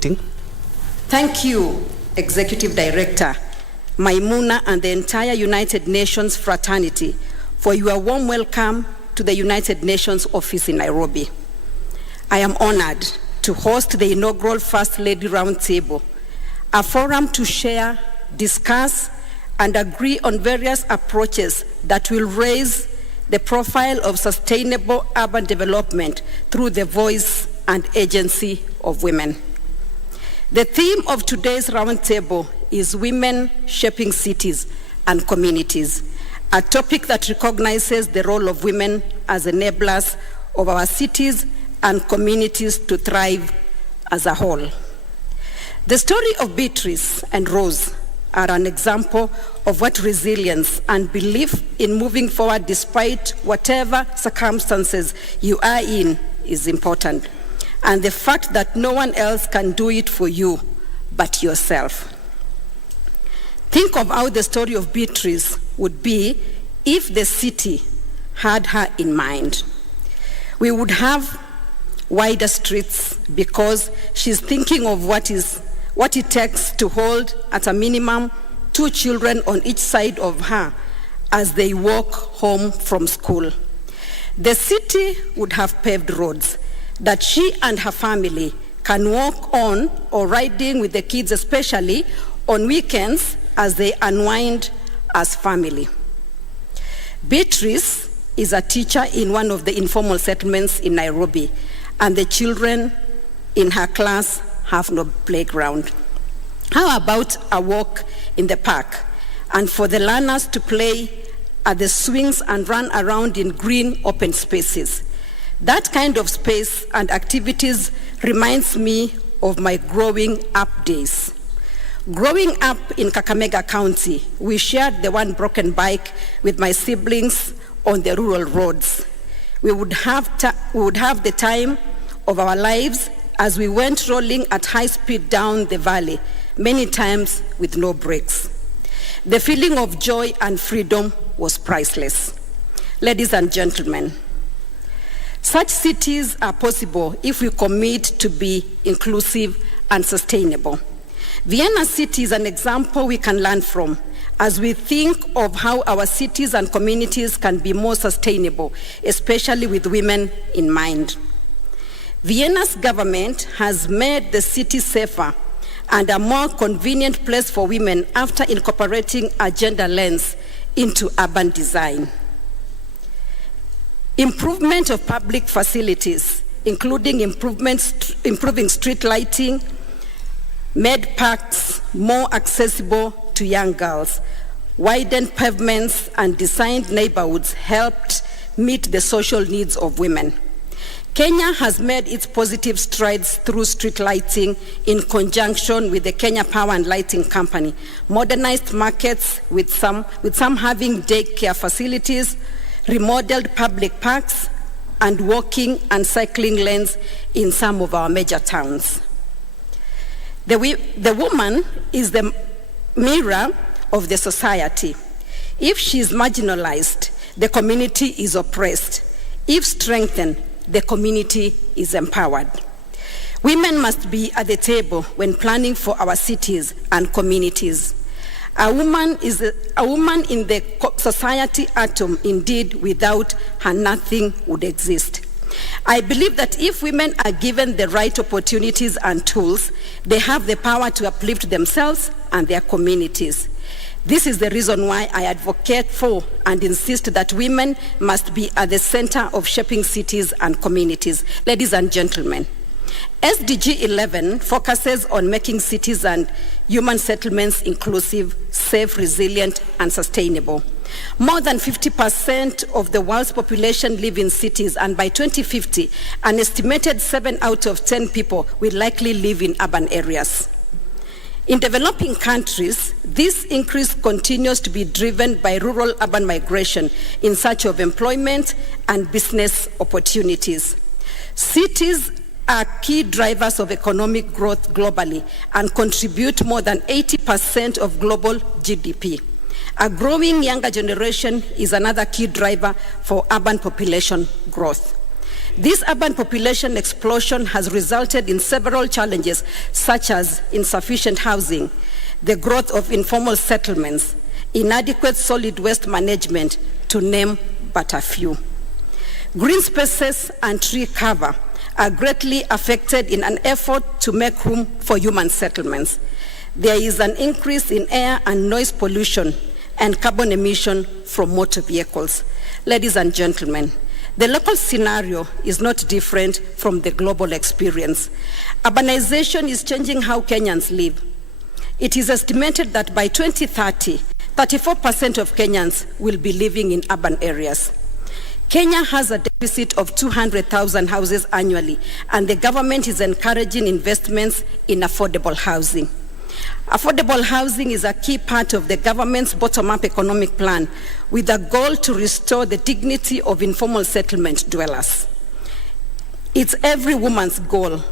Thank you, Executive Director Maimuna and the entire United Nations fraternity for your warm welcome to the United Nations office in Nairobi. I am honored to host the inaugural First Lady Roundtable, a forum to share, discuss, and agree on various approaches that will raise the profile of sustainable urban development through the voice and agency of women. The theme of today's roundtable is Women Shaping Cities and Communities, a topic that recognizes the role of women as enablers of our cities and communities to thrive as a whole. The story of Beatrice and Rose are an example of what resilience and belief in moving forward despite whatever circumstances you are in is important, and the fact that no one else can do it for you but yourself. Think of how the story of Beatrice would be if the city had her in mind. We would have wider streets because she's thinking of what it takes to hold at a minimum 2 children on each side of her as they walk home from school. The city would have paved roads that she and her family can walk on or riding with the kids, especially on weekends as they unwind as family. Beatrice is a teacher in one of the informal settlements in Nairobi, and the children in her class have no playground. How about a walk in the park and for the learners to play at the swings and run around in green open spaces? That kind of space and activities reminds me of my growing up days. Growing up in Kakamega County, we shared the one broken bike with my siblings on the rural roads. We would have the time of our lives as we went rolling at high speed down the valley, many times with no brakes. The feeling of joy and freedom was priceless. Ladies and gentlemen, such cities are possible if we commit to be inclusive and sustainable. Vienna City is an example we can learn from as we think of how our cities and communities can be more sustainable, especially with women in mind. Vienna's government has made the city safer and a more convenient place for women after incorporating a gender lens into urban design. Improvement of public facilities, including improving street lighting, made parks more accessible to young girls, widened pavements, and designed neighborhoods helped meet the social needs of women. Kenya has made its positive strides through street lighting in conjunction with the Kenya Power and Lighting Company, modernized markets with some having daycare facilities, remodeled public parks, and walking and cycling lanes in some of our major towns. The woman is the mirror of the society. If she is marginalized, the community is oppressed. If strengthened, the community is empowered. Women must be at the table when planning for our cities and communities. A woman in the society atom. Indeed, without her, nothing would exist. I believe that if women are given the right opportunities and tools, they have the power to uplift themselves and their communities. This is the reason why I advocate for and insist that women must be at the center of shaping cities and communities. Ladies and gentlemen, SDG 11 focuses on making cities and human settlements inclusive, safe, resilient, and sustainable. More than 50% of the world's population live in cities, and by 2050, an estimated 7 out of 10 people will likely live in urban areas. In developing countries, this increase continues to be driven by rural-urban migration in search of employment and business opportunities. Cities are key drivers of economic growth globally and contribute more than 80% of global GDP. A growing younger generation is another key driver for urban population growth. This urban population explosion has resulted in several challenges, such as insufficient housing, the growth of informal settlements, inadequate solid waste management, to name but a few. Green spaces and tree cover are greatly affected in an effort to make room for human settlements. There is an increase in air and noise pollution and carbon emission from motor vehicles. Ladies and gentlemen, the local scenario is not different from the global experience. Urbanization is changing how Kenyans live. It is estimated that by 2030, 34% of Kenyans will be living in urban areas. Kenya has a deficit of 200,000 houses annually, and the government is encouraging investments in affordable housing. Affordable housing is a key part of the government's bottom-up economic plan, with a goal to restore the dignity of informal settlement dwellers. It's every woman's goal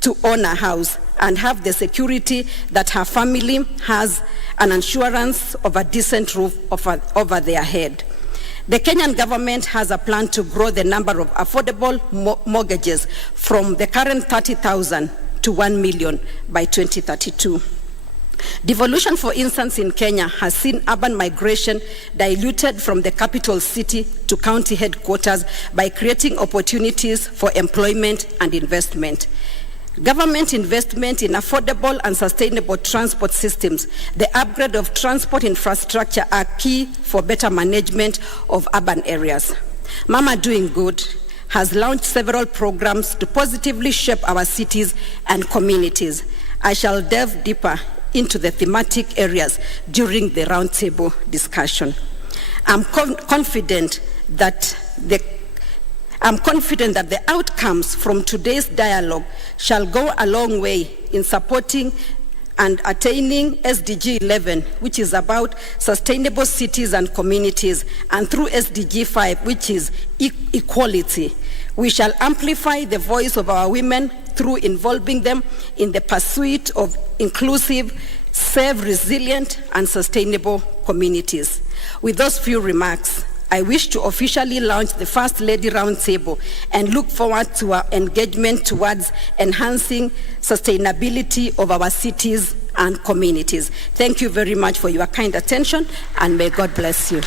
to own a house and have the security that her family has an assurance of a decent roof over their head. The Kenyan government has a plan to grow the number of affordable mortgages from the current 30,000 to 1 million by 2032. Devolution, for instance, in Kenya has seen urban migration diluted from the capital city to county headquarters by creating opportunities for employment and investment. Government investment in affordable and sustainable transport systems, the upgrade of transport infrastructure are key for better management of urban areas. Mama Doing Good has launched several programs to positively shape our cities and communities. I shall delve deeper into the thematic areas during the roundtable discussion. I'm confident that the outcomes from today's dialogue shall go a long way in supporting and attaining SDG 11, which is about sustainable cities and communities, and through SDG 5, which is equality. We shall amplify the voice of our women through involving them in the pursuit of inclusive, safe, resilient, and sustainable communities. With those few remarks, I wish to officially launch the First Lady Roundtable and look forward to our engagement towards enhancing sustainability of our cities and communities. Thank you very much for your kind attention, and may God bless you.